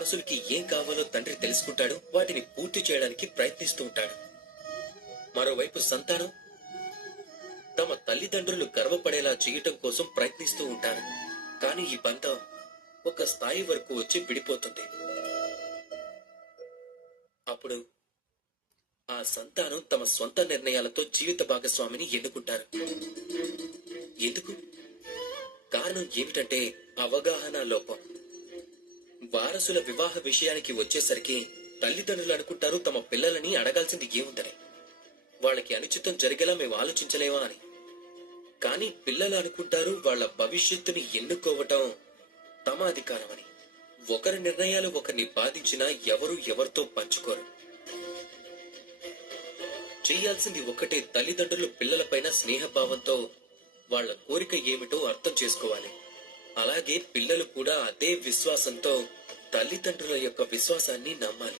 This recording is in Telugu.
వారసులకి ఏం కావాలో తండ్రి తెలుసుకుంటాడు, వాటిని పూర్తి చేయడానికి ప్రయత్నిస్తూ ఉంటాడు. మరోవైపు సంతానం తమ తల్లిదండ్రులు గర్వపడేలా చేయటం కోసం ప్రయత్నిస్తూ ఉంటారు. కానీ ఈ బంధం ఒక స్థాయి వరకు వచ్చి విడిపోతుంది. అప్పుడు ఆ సంతానం తమ సొంత నిర్ణయాలతో జీవిత భాగస్వామిని ఎన్నుకుంటారు. ఎందుకు? కారణం ఏమిటంటే అవగాహన లోపం. వారసుల వివాహ విషయానికి వచ్చేసరికి తల్లిదండ్రులు అనుకుంటారు తమ పిల్లలని అడగాల్సింది ఏముందని, వాళ్ళకి అనుచితం జరిగేలా మేము ఆలోచించలేవా అని. కానీ పిల్లలు అనుకుంటారు వాళ్ళ భవిష్యత్తుని ఎన్నుకోవటం తమ అధికారం అని. ఒకరి నిర్ణయాలు ఒకరిని బాధించినా ఎవరు ఎవరితో పంచుకోరు. చేయాల్సింది ఒకటే, తల్లిదండ్రులు పిల్లలపైన స్నేహభావంతో వాళ్ళ కోరిక ఏమిటో అర్థం చేసుకోవాలి. అలాగే పిల్లలు కూడా అదే విశ్వాసంతో తల్లిదండ్రుల యొక్క విశ్వాసాన్ని నమ్మాలి.